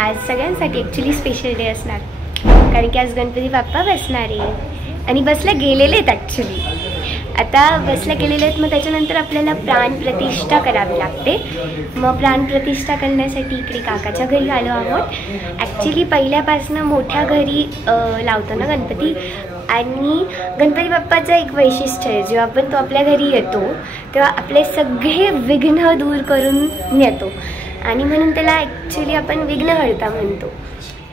आज सगळ्यांसाठी actually special day असणार, कारण की आज गणपती बाप्पा बसणार आहे आणि बसला गेलेले आहेत. ॲक्च्युली आता बसला गेलेले आहेत, मग त्याच्यानंतर आपल्याला प्राणप्रतिष्ठा करावी लागते. मग प्राणप्रतिष्ठा करण्यासाठी इकडे काकाच्या घरी आलो आहोत. ॲक्च्युली पहिल्यापासून मोठ्या घरी लावतो ना गणपती, आणि गणपती बाप्पाचं एक वैशिष्ट्य आहे, जेव्हा आपण तो आपल्या घरी येतो तेव्हा आपले सगळे विघ्न दूर करून नेतो, आणि म्हणून त्याला ॲक्च्युली आपण विघ्नहर्ता म्हणतो.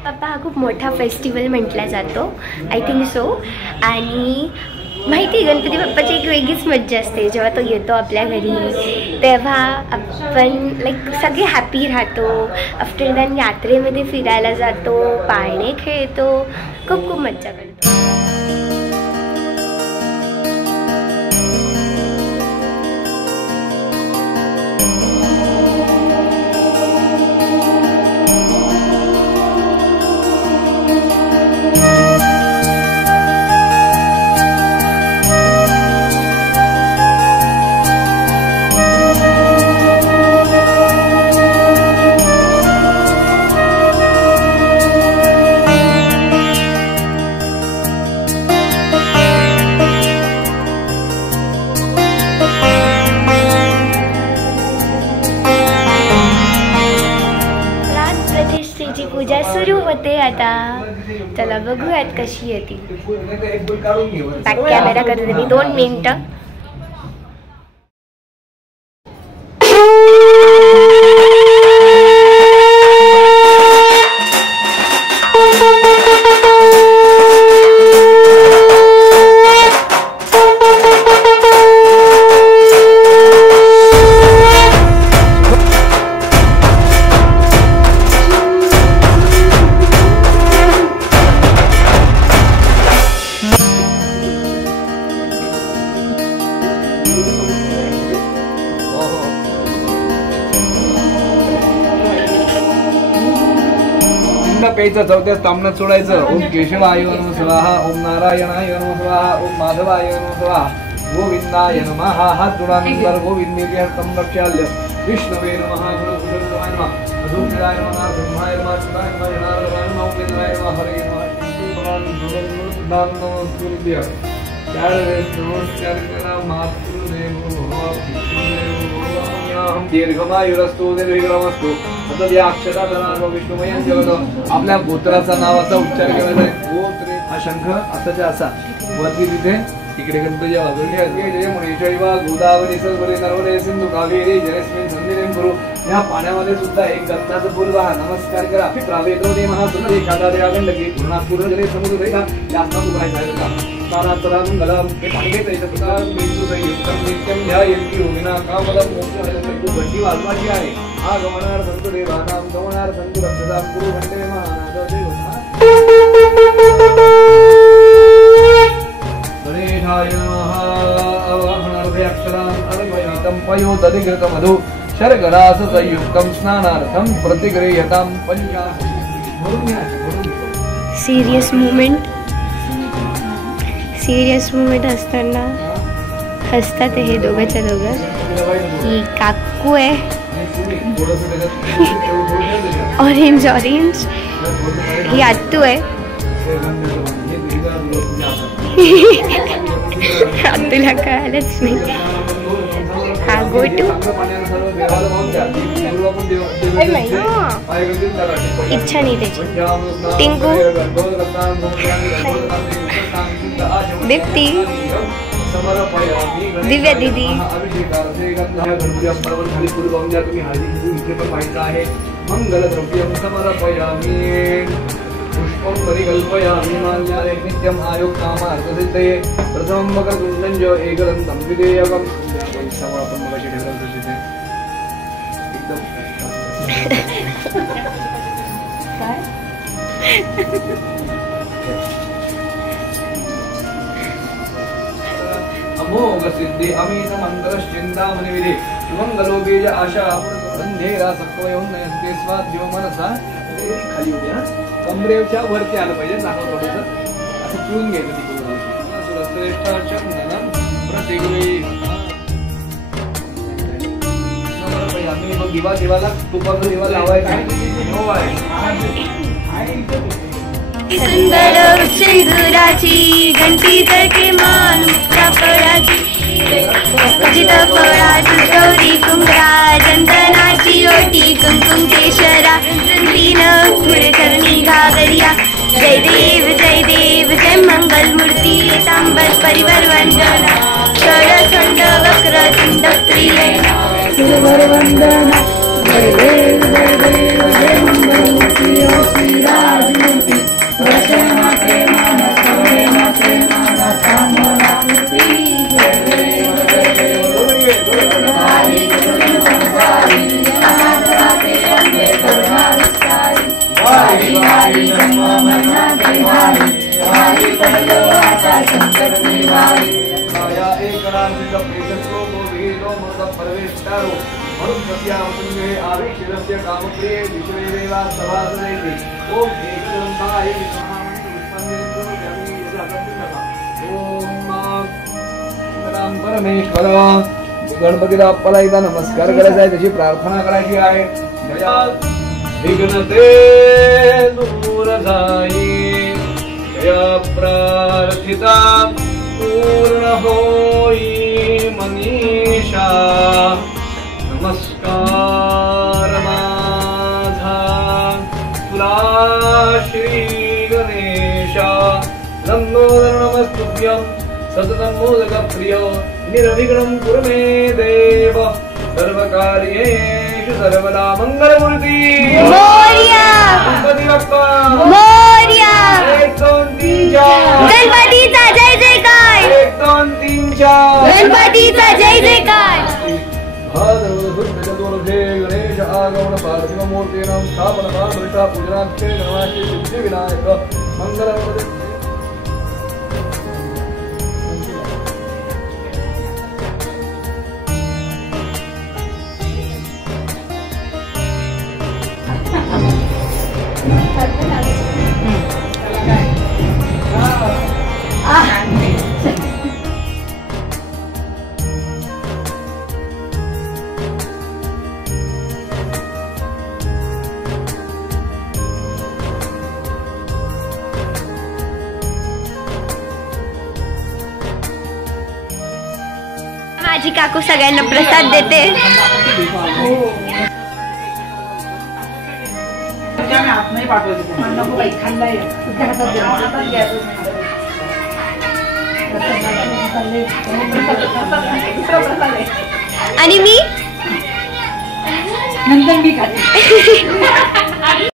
बाप्पा हा खूप मोठा फेस्टिवल म्हटला जातो, आय थिंक सो. आणि माहिती आहे, गणपती बाप्पाची एक वेगळीच मज्जा असते. जेव्हा तो येतो आपल्या घरी तेव्हा आपण लाईक सगळे हॅपी राहतो. आफ्टर दॅन यात्रेमध्ये फिरायला जातो, पाळणे खेळतो, खूप खूप मज्जा करतो. पूजा सुरू होते आता. चला बघूयात कशी येते. बॅक कॅमेरा करते मी 2 मिनिटं. प्यायचं, चौथ्या तांबण्यात सोडायचं. ओम केशवाय नमः स्वाहा, ओम नारायणाय नमः स्वाहा, ओम माधवाय नमः स्वाहा, गोविंदाय नमः. हात जोडानंतर गोविंदेति हस्तं प्रक्षाल्य विष्णवे नमः, गुरुभूषणाय नमः, अधूराय नमः, ब्रह्माय नमः, शिवाय नमः, नारायणाय नमः, ओंकाराय नमः, हरे नमः. नमः सूर्य त्यावेळेस नमस्कार करा. मातृदेवो हम दीर्घमायुरस्तु निर्विघ्नमस्तु. आता या अक्षरात विष्णुमयं जगत आपल्या गोत्राचा नावाचा उच्चार करायचा आहे. गोत्रे हा शंख असाच्या असा वरती तिथे इकडे गणपती बाजूने अग्गे जय मुनीशैवा गोदावरी सरस्वती नर्मदे सिंधू कावेरी जयस्मिन् सन्निधिं कुरु. या पाण्यामध्ये सुद्धा एक गंधाचं फूल वाहा, नमस्कार करा. प्रावेदोदे महासुंदरी कादादया गंडकी पूर्णापूर जले समुद्र रेखा जास्त उघडायचा आहे का तारातरां गलाम. हे पाणी घ्यायचं प्रकार मेंदू संयुक्तम नित्यम ध्यायन्ति योगिना कामदं मोक्षं. घंटी वाजवायची आहे. हा गमनार संतु देवानां गमनार संतु रक्षदां गुरु घंटे महानाद देवता. गणेशाय नमः. अवहनार्थे अक्षरां अद्वैतं पयोदधिकृत मधु शर्करास संयुक्तं स्नानार्थं प्रतिगृह्यतां पंचा. सिरियस मुवमेंट असताना हसतात हे दोघंच्या दोघं. ही काकू आहे ऑरेंज. ही आत्तू आहे. आत्तूला कळालंच नाही. हा गोटू. इच्छा नाही त्याची. टिंकू, दीप्ती, दिव्या दीदी. मंगल द्रव्यं समर्पयामि पुष्पं परिकल्पयामि माल्यार्थे नित्यं आयुक्तामार्थसिद्धये प्रथमं वक्रतुण्डं च एकदन्तं विधेयकं. आपण मगाशी ठेवलं तसे ते एकदम अमोघ सिद्धि अमित मंगलश्चिंतामणि विधि मंगलो बीज आशा बंधेरा सक्वयं नयन्ते स्वाद्यो मनसा. खाली होत्या कमरेच्या वरती आलं पाहिजे. नाका थोडंसं असं पिऊन घ्यायचं तिकडून. श्रेष्ठ चंदनं प्रतिगृही आणि आम्ही मग देवाला तुपाचा दिवा लावायचा. सुंदर सिंदुराची घंटी तळके मान मुक्ता फळाची खचित फळाची गौरी कुंभरा चंदनाची ओटी कुंकुम केशरा तीन गुरचरणी घागरिया जय देव जय मंगल मूर्ती तांबर परिवर वंदना षडखंड वक्र तुंड प्रिय सिरवर वंदना जय देव जय मंगल मूर्ती श्री राजमूर्ती परमेश्वर गणपतीला बाप्पाला एकदा नमस्कार करायचा आहे, त्याची प्रार्थना करायची आहे. विघ्नते दूर जाई जया प्रार्थिता पूर्ण होई मनीषा. नमस्कार माझा तुला श्री गणेशा. लंबोदर नमस्तुभ्यं सततं मोदक प्रिय निर्विघ्नं कुरु मे देव. सर्वकार्येषु सर्वदा मंगलमूर्ती मोरया. गणपती बाप्पा मोरया. 1 2 3 4 गणपतीचा जय जयकार. 1 2 3 4 गणपतीचा जय जयकार. चतुर्थे गणेश आगमन पार्थिव मूर्तीनां स्थापना प्रतिष्ठा पूजनाख्ये गणवास्य सिद्धि विनायक मंगलमूर्ती. माझी काकू सगळ्यांना प्रसाद देते. आणि मी नंतर मी खाते.